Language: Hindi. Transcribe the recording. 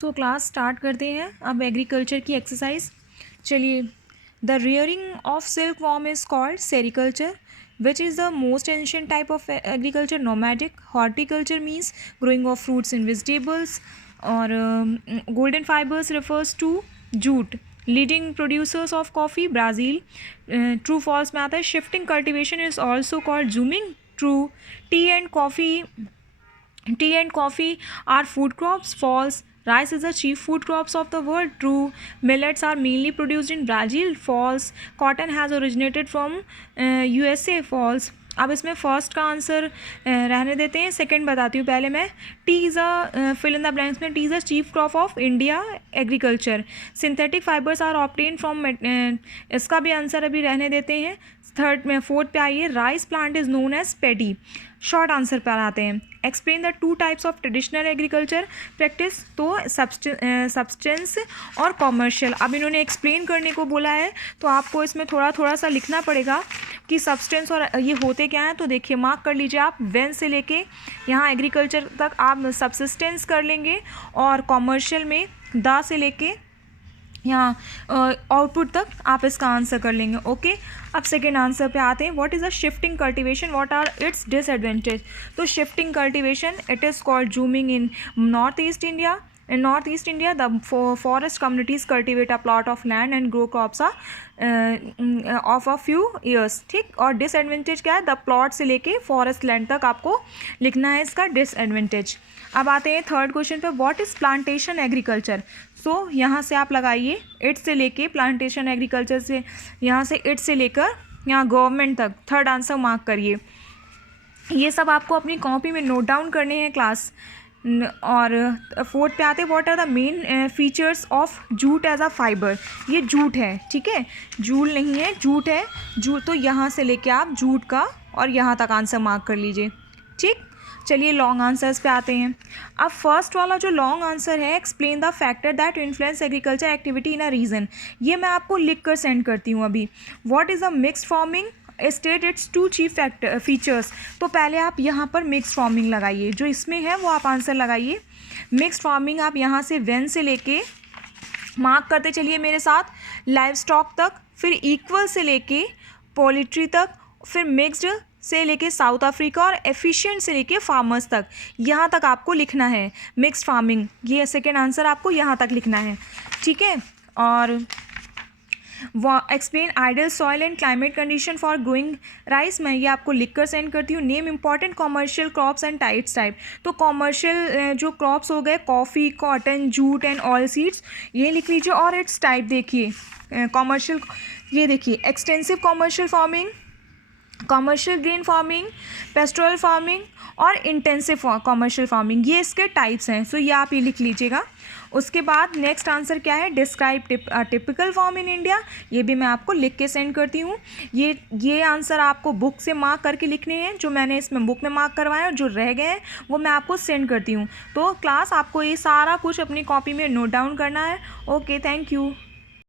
तो क्लास स्टार्ट करते हैं अब एग्रीकल्चर की एक्सरसाइज। चलिए, the rearing of silk worm is called sericulture which is the most ancient type of agriculture. Nomadic horticulture means growing of fruits and vegetables. और golden fibres refers to jute. Leading producers of coffee, Brazil. True false method. Shifting cultivation is also called zooming. True. Tea and coffee are food crops. False. Rice is the chief food crops of the world. True. Millets are mainly produced in Brazil. False. Cotton has originated from USA. False. अब इसमें फर्स्ट का आंसर रहने देते हैं, सेकंड बताती हूँ पहले मैं। Tea is a fill in the blanks में tea is a chief crop of India agriculture. Synthetic fibres are obtain from, इसका भी आंसर अभी रहने देते हैं। थर्ड में फोर्थ पे आइए, rice plant is known as paddy. Short answer पर आते हैं। Explain the two types of traditional agriculture practice. तो सब्सटेंस और कॉमर्शियल। अब इन्होंने एक्सप्लेन करने को बोला है तो आपको इसमें थोड़ा सा लिखना पड़ेगा कि सब्सटेंस और ये होते क्या हैं। तो देखिए, मार्क कर लीजिए आप, वेन से लेके यहाँ एग्रीकल्चर तक आप सब्सिस्टेंस कर लेंगे और कॉमर्शियल में दा से लेके यहाँ आउटपुट तक आप इसका आंसर कर लेंगे। ओके, अब सेकेंड आंसर पे आते हैं। What is a shifting cultivation, what are its disadvantage. तो shifting cultivation, it is called jhuming in north east India. In northeast India, the forest communities cultivate a plot of land and grow crops of a few years. ठीक, और डिसएडवांटेज क्या है, द प्लॉट से लेके फॉरेस्ट लैंड तक आपको लिखना है इसका डिसएडवांटेज। अब आते हैं थर्ड क्वेश्चन पे, व्हाट इज़ प्लांटेशन एग्रीकल्चर। सो यहाँ से आप लगाइए इट से लेके प्लांटेशन एग्रीकल्चर से, यहाँ से इट से लेकर यहाँ गवर्नमेंट तक। थर्ड आंसर मार्क करिए। ये सब आपको अपनी कॉपी में नोट डाउन करने हैं क्लास। और फोर्थ पे आते हैं, what are the main features of jute as a fibre. ये जूट है, ठीक है, जूल नहीं है, जूट है। जूट तो यहाँ से लेके आप जूट का और यहाँ तक आंसर मार्क कर लीजिए। ठीक, चलिए लॉन्ग आंसर्स पे आते हैं। अब फर्स्ट वाला जो लॉन्ग आंसर है, explain the factor that influence agriculture activity in a region. ये मैं आपको लिख कर सेंड करती हूँ अभी। What is a mixed farming, state its two chief features. तो पहले आप यहाँ पर मिक्स फार्मिंग लगाइए, जो इसमें है वो आप आंसर लगाइए। मिक्स फार्मिंग आप यहाँ से वेन से लेके मार्क करते चलिए मेरे साथ, लाइव स्टॉक तक, फिर इक्वल से लेके पोल्ट्री तक, फिर मिक्स्ड से लेके साउथ अफ्रीका और एफिशिएंट से लेके फार्मर्स तक। यहाँ तक आपको लिखना है मिक्स्ड फार्मिंग। ये सेकेंड आंसर आपको यहाँ तक लिखना है, ठीक है। और explain ideal soil and climate condition for growing rice. मैं ये आपको लिख कर सेंड करती हूँ। Name important commercial crops and types type. तो कॉमर्शियल जो क्रॉप्स हो गए, coffee, cotton, jute and oil seeds, ये लिख लीजिए। और इट्स टाइप देखिए, कॉमर्शियल, ये देखिए, extensive commercial farming, commercial grain farming, pastoral farming और इंटेंसिव कॉमर्शियल फार्मिंग, ये इसके टाइप्स हैं। सो ये आप ये लिख लीजिएगा। उसके बाद नेक्स्ट आंसर क्या है, describe typical farm in India. ये भी मैं आपको लिख के सेंड करती हूँ। ये आंसर आपको बुक से मार्क करके लिखने हैं, जो मैंने इसमें बुक में मार्क करवाए और जो रह गए हैं वो मैं आपको सेंड करती हूँ। तो क्लास आपको ये सारा कुछ अपनी कॉपी में नोट डाउन करना है। Okay, thank you.